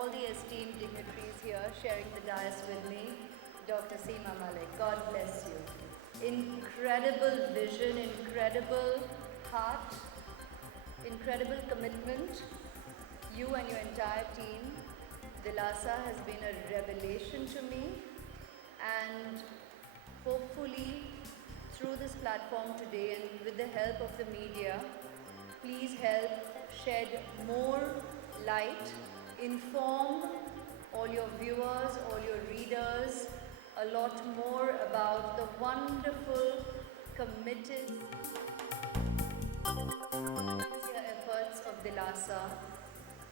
all the esteemed dignitaries here sharing the dais with me, Dr. Seema Malik. God bless you. Incredible vision, incredible heart, incredible commitment. You and your entire team. Dilasa has been a revelation to me, and hopefully through this platform today and with the help of the media, please help shed more light, inform all your viewers, all your readers a lot more about the wonderful, committed efforts of Dilasa,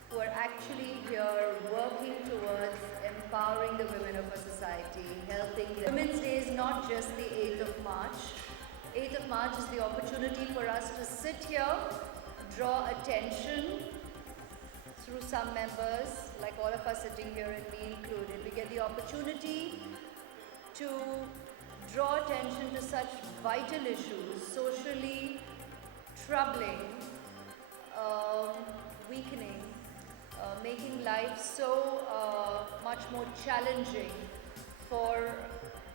who are actually here working towards empowering the women of our society, helping them. Women's Day is not just the 8th of March. 8th of March is the opportunity for us to sit here, draw attention through some members, like all of us sitting here and me included. We get the opportunity to draw attention to such vital issues, socially troubling, weakening, making life so much more challenging for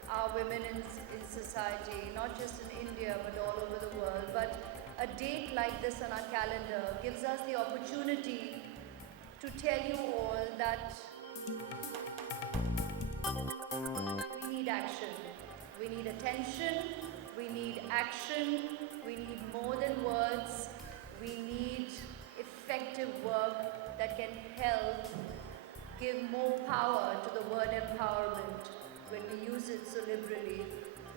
our women in society, not just in India but all over the world. But a date like this on our calendar gives us the opportunity to tell you all that we need action, we need attention, we need action, we need more than words, we need effective work that can help give more power to the word empowerment when we use it so liberally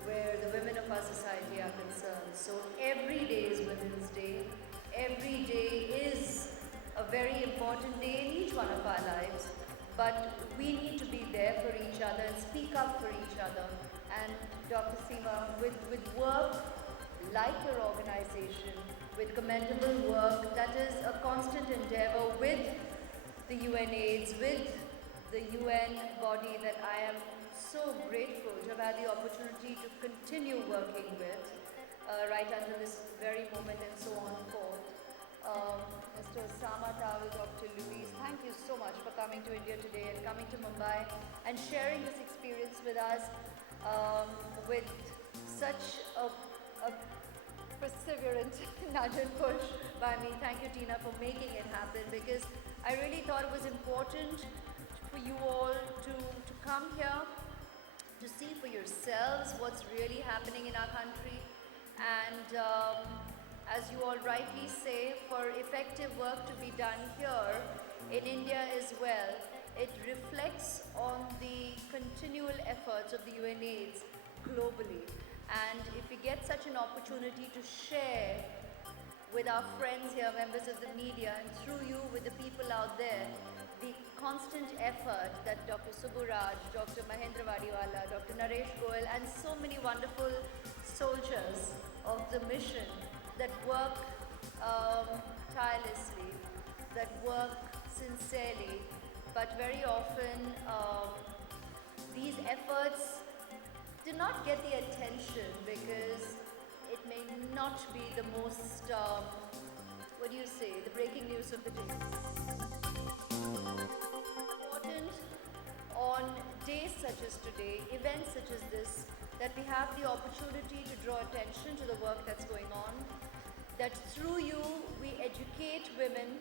where the women of our society are concerned. So every day is Women's Day. Every day is a very important day in each one of our lives. But we need to be there for each other and speak up for each other. And Dr. Seema, with work like your organization, with commendable work that is a constant endeavor with the UNAIDS, with the UN body that I am so grateful to have had the opportunity to continue working with right until this very moment and so on forth. Mr. Osama Tawil, Dr. Louise, thank you so much for coming to India today and coming to Mumbai and sharing this experience with us with such a perseverant nudge and push by me. Thank you, Tina, for making it happen, because I really thought it was important for you all to come here, to see for yourselves what's really happening in our country. And as you all rightly say, for effective work to be done here in India as well, it reflects on the continual efforts of the UNAIDS globally. And if we get such an opportunity to share with our friends here, members of the media, and through you with the people out there, the constant effort that Dr. Subburaj, Dr. Mahendra Vadiwala, Dr. Naresh Goel, and so many wonderful soldiers of the mission that work tirelessly, that work sincerely, but very often these efforts do not get the attention because it may not be the most, the breaking news of the day. Important on days such as today, events such as this, that we have the opportunity to draw attention to the work that's going on, that through you we educate women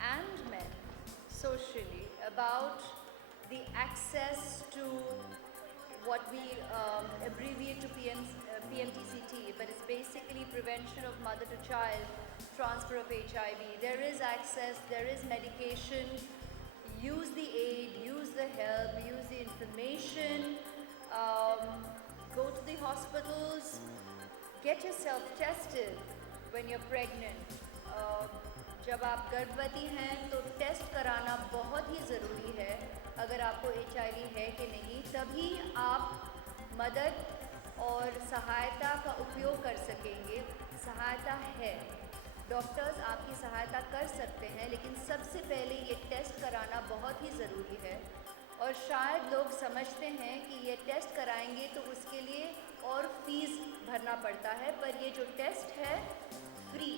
and men socially about the access to what we abbreviate to PMTCT, but it's basically prevention of mother-to-child transfer of HIV. There is access, there is medication. Use the aid, use the help, use the information. Go to the hospitals, get yourself tested when you're pregnant. जब आप गर्भवती हैं तो test कराना बहुत ही ज़रूरी है. अगर आपको HIV है कि नहीं, तभी आप मदद और सहायता का उपयोग कर सकेंगे. सहायता है, डॉक्टर्स आपकी सहायता कर सकते हैं, लेकिन सबसे पहले ये टेस्ट कराना बहुत ही ज़रूरी है. और शायद लोग समझते हैं कि ये टेस्ट कराएंगे तो उसके लिए और फीस भरना पड़ता है, पर ये जो टेस्ट है फ्री,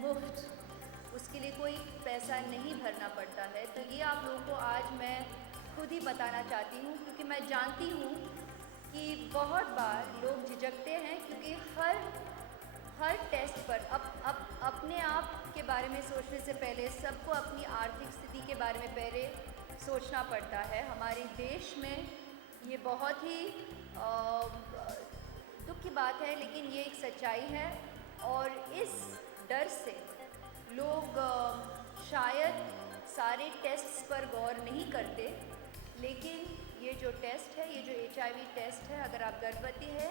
मुफ्त, उसके इसके लिए कोई पैसा नहीं भरना पड़ता है। तो ये आप लोगों को आज मैं खुद ही बताना चाहती हूँ, क्योंकि मैं जानती हूँ कि बहुत बार लोग झिझकते हैं, क्योंकि हर टेस्ट पर अपने आप के बारे में सोचने से पहले सबको अपनी आर्थिक स्थिति के बारे में पहले सोचना पड़ता है। हमारे देश में ये बहुत ही दुख की बात है, लेकिन ये एक सच्चाई है। और इस डर से लोग शायद सारे टेस्ट्स पर गौर नहीं करते, लेकिन ये जो टेस्ट है, ये जो HIV टेस्ट है, अगर आप गर्भवती हैं,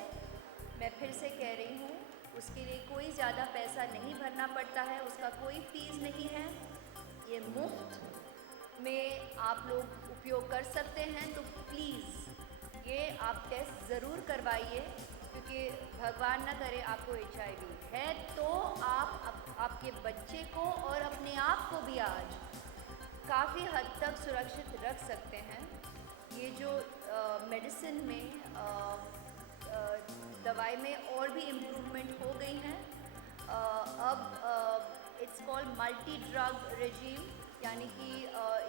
मैं फिर से कह रही हूँ, उसके लिए कोई ज़्यादा पैसा नहीं भरना पड़ता है, उसका कोई फीस नहीं है, ये मुफ्त में आप लोग उपयोग कर सकते हैं। तो प्लीज़ ये आप टेस्ट ज़रूर करवाइए, क्योंकि भगवान ना करे आपको HIV है तो आपके बच्चे को और अपने आप को भी आज काफ़ी हद तक सुरक्षित रख सकते हैं। ये जो मेडिसिन में दवाई में और भी इम्प्रूवमेंट हो गई हैं। अब it's called multi drug regime, यानी कि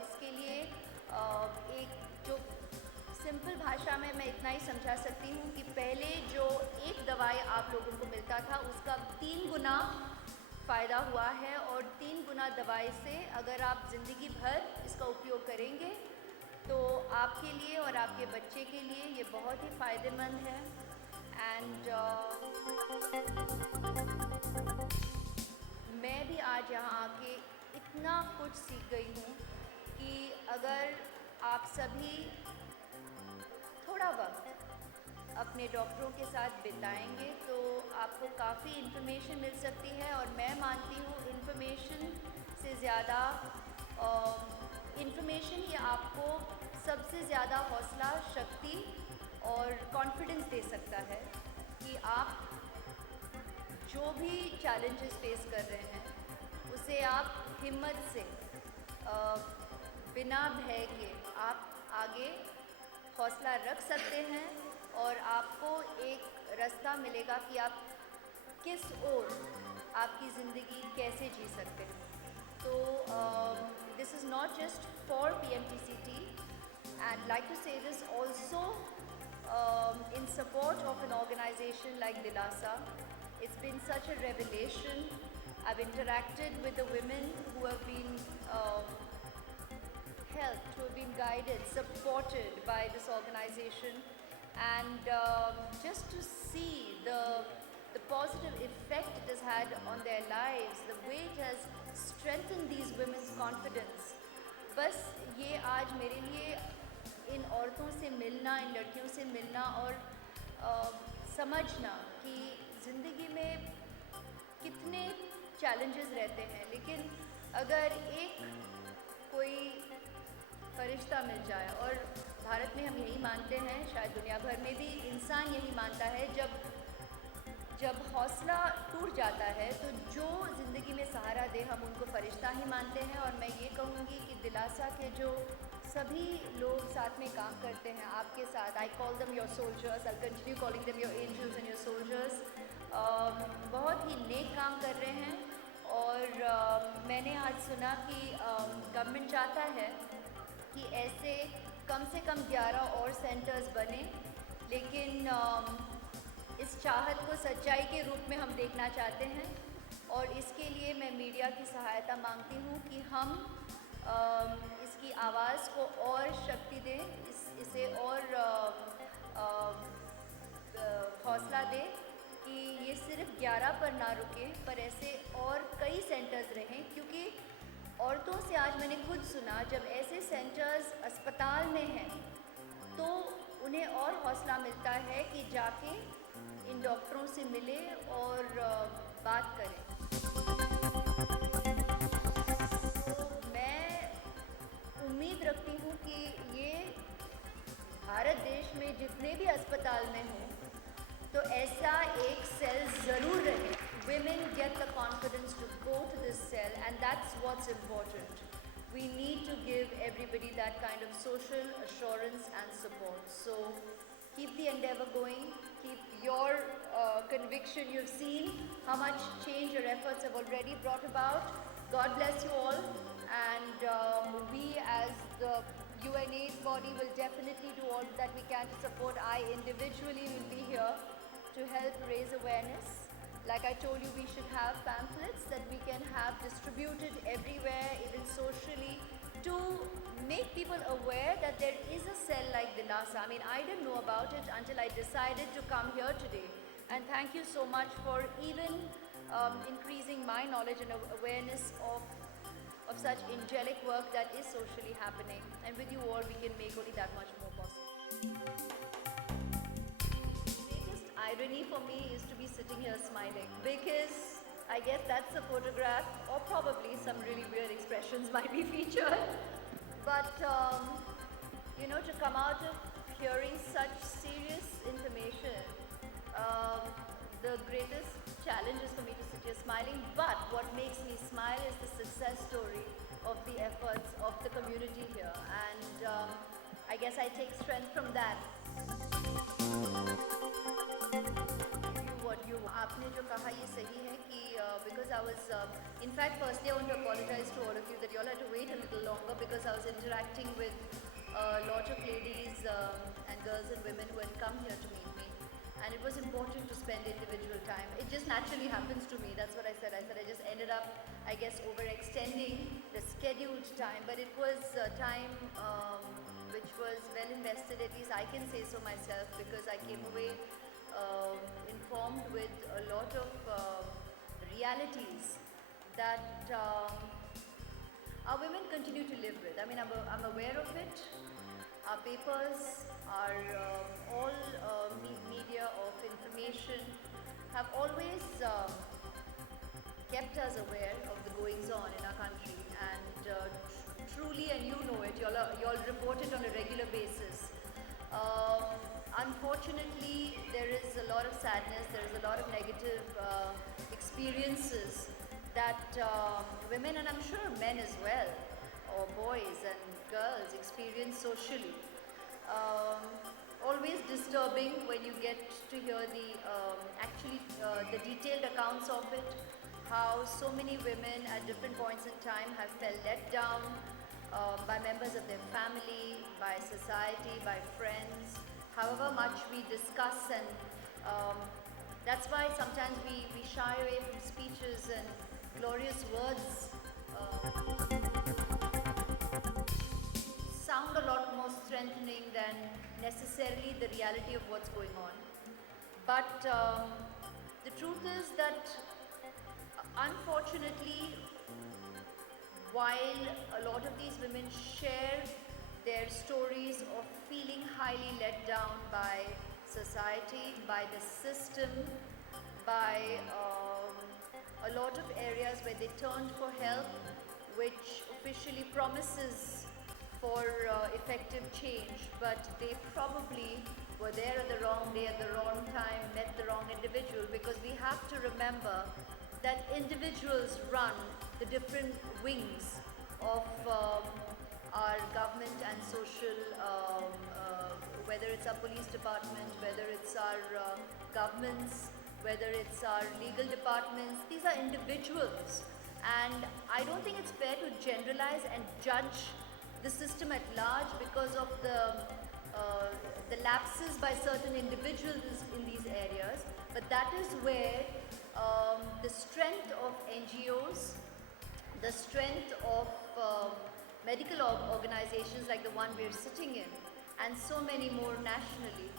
इसके लिए एक जो सिंपल भाषा में मैं इतना ही समझा सकती हूँ कि पहले जो एक दवाई आप लोगों को मिलता था, उसका 3 गुना फ़ायदा हुआ है। और 3 गुना दवाई से अगर आप ज़िंदगी भर इसका उपयोग करेंगे तो आपके लिए और आपके बच्चे के लिए ये बहुत ही फ़ायदेमंद है। एंड मैं भी आज यहाँ आके इतना कुछ सीख गई हूँ कि अगर आप सभी थोड़ा वक्त अपने डॉक्टरों के साथ बिताएंगे तो आपको काफ़ी इन्फॉर्मेशन मिल सकती है। और मैं मानती हूँ इन्फॉर्मेशन से ज़्यादा इन्फॉर्मेशन ये आपको सबसे ज़्यादा हौसला, शक्ति और कॉन्फिडेंस दे सकता है कि आप जो भी चैलेंजेस फेस कर रहे हैं उसे आप हिम्मत से बिना भय के आप आगे हौसला रख सकते हैं। और आपको एक रास्ता मिलेगा कि आप किस ओर आपकी ज़िंदगी कैसे जी सकते हैं। तो this is not just for PMTCT, and like to say this also in support of an organization like Dilasa. It's been such a revelation. I've interacted with the women who have been helped, who have been guided, supported by this organization, and just to see the positive effect it has had on their lives, the way it has strengthened these women's confidence. बस ये आज मेरे लिए इन औरतों से मिलना, इन लड़कियों से मिलना और समझना कि ज़िंदगी में कितने चैलेंजेस रहते हैं, लेकिन अगर एक कोई फरिश्ता मिल जाए, और भारत में हम यही मानते हैं, शायद दुनिया भर में भी इंसान यही मानता है, जब हौसला टूट जाता है तो जो ज़िंदगी में सहारा दे हम उनको फरिश्ता ही मानते हैं। और मैं ये कहूँगी कि दिलासा के जो सभी लोग साथ में काम करते हैं आपके साथ, I call them your soldiers, I continue calling them your angels and your soldiers, बहुत ही नेक काम कर रहे हैं। और मैंने आज सुना कि गवर्नमेंट चाहता है कि ऐसे कम से कम 11 और सेंटर्स बने, लेकिन इस चाहत को सच्चाई के रूप में हम देखना चाहते हैं। और इसके लिए मैं मीडिया की सहायता मांगती हूँ कि हम इसकी आवाज़ को और शक्ति दें, इसे और हौसला दें कि ये सिर्फ 11 पर ना रुके, पर ऐसे और कई सेंटर्स रहें। क्योंकि औरतों से आज मैंने खुद सुना, जब ऐसे सेंटर्स अस्पताल में हैं तो उन्हें और हौसला मिलता है कि जाके इन डॉक्टरों से मिले और बात करें। तो मैं उम्मीद रखती हूँ कि ये भारत देश में जितने भी अस्पताल में हों तो ऐसा एक सेल ज़रूर रहे। Women get the confidence to go to this cell, and that's what's important. We need to give everybody that kind of social assurance and support. So keep the endeavor going, keep your conviction. You've seen how much change your efforts have already brought about. God bless you all, and we as the UNAIDS body will definitely do all that we can to support. I individually will be here to help raise awareness. Like I told you, we should have pamphlets that we can have distributed everywhere, even socially, to make people aware that there is a cell like Dilasa. I mean, I didn't know about it until I decided to come here today. And thank you so much for even increasing my knowledge and awareness of such angelic work that is socially happening. And with you all, we can make only that much more possible. The greatest irony for me is to be sitting here smiling, because I guess that's a photograph, or probably some really weird expressions might be featured. But to come out of hearing such serious information, the greatest challenge is for me to sit here smiling. But what makes me smile is the success story of the efforts of the community here, and I guess I take strength from that. आपने जो कहा ये सही है कि because I was in fact firstly I want to apologize to all of you that you all had to wait a little longer, because I was interacting with a lot of ladies and girls and women who had come here to meet me, and it was important to spend individual time. It just naturally happens to me. That's what I said. I just ended up, I guess, overextending the scheduled time, but it was time which was well invested, at least I can say so myself, because I came away informed with a lot of realities that our women continue to live with. I mean, I'm aware of it. Our papers, our all media of information have always kept us aware of the goings on in our country, and truly, and you know it, you all report it on a regular basis. Unfortunately, there is a lot of sadness, there is a lot of negative experiences that women, and I'm sure men as well, or boys and girls, experience socially. Always disturbing when you get to hear the detailed accounts of it, how so many women at different points in time have felt let down by members of their family, by society, by friends, however much we discuss, and that's why sometimes we shy away from speeches and glorious words sound a lot more strengthening than necessarily the reality of what's going on. But the truth is that unfortunately, while a lot of these women share their stories of feeling highly let down by society, by the system, by a lot of areas where they turned for help, which officially promises for effective change, but they probably were there at the wrong day, at the wrong time, met the wrong individual, because we have to remember that individuals run the different wings of our government and social, whether it's our police department, whether it's our governments, whether it's our legal departments. These are individuals, and I don't think it's fair to generalize and judge the system at large because of the lapses by certain individuals in these areas. But that is where the strength of NGOs, the strength of medical organizations like the one we're sitting in, and so many more nationally,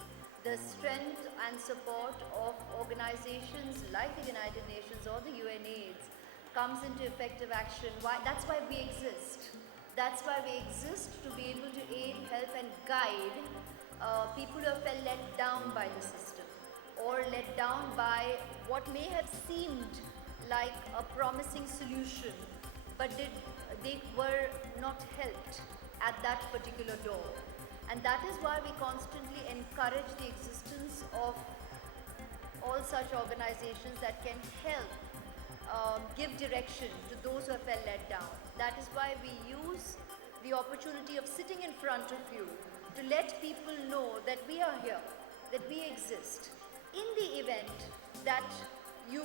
the strength and support of organizations like the United Nations or the UNAIDS comes into effective action. That's why we exist. That's why we exist, to be able to aid, help and guide people who have felt let down by the system, or let down by what may have seemed like a promising solution, but they were not helped at that particular door. And that is why we constantly encourage the existence of all such organizations that can help give direction to those who have felt let down. That is why we use the opportunity of sitting in front of you to let people know that we are here, that we exist, in the event that you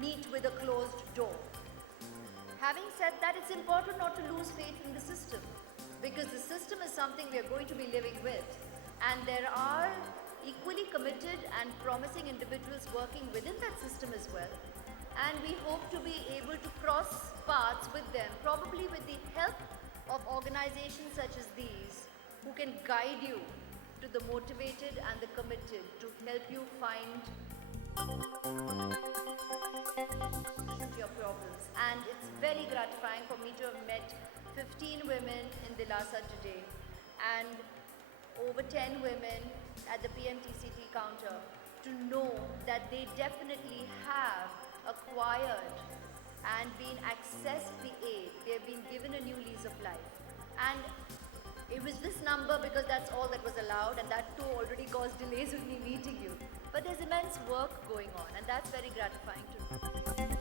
meet with a closed door. Having said that, it's important not to lose faith in the system, because the system is something we are going to be living with, and there are equally committed and promising individuals working within that system as well. And we hope to be able to cross paths with them, probably with the help of organizations such as these, who can guide you to the motivated and the committed to help you find your problems. And it's very gratifying for me to have met 15 women in Dilasa today and over 10 women at the PMTCT counter, to know that they definitely have acquired and been accessed the aid. They have been given a new lease of life. And it was this number because that's all that was allowed, and that too already caused delays with me meeting you. But there's immense work going on, and that's very gratifying too.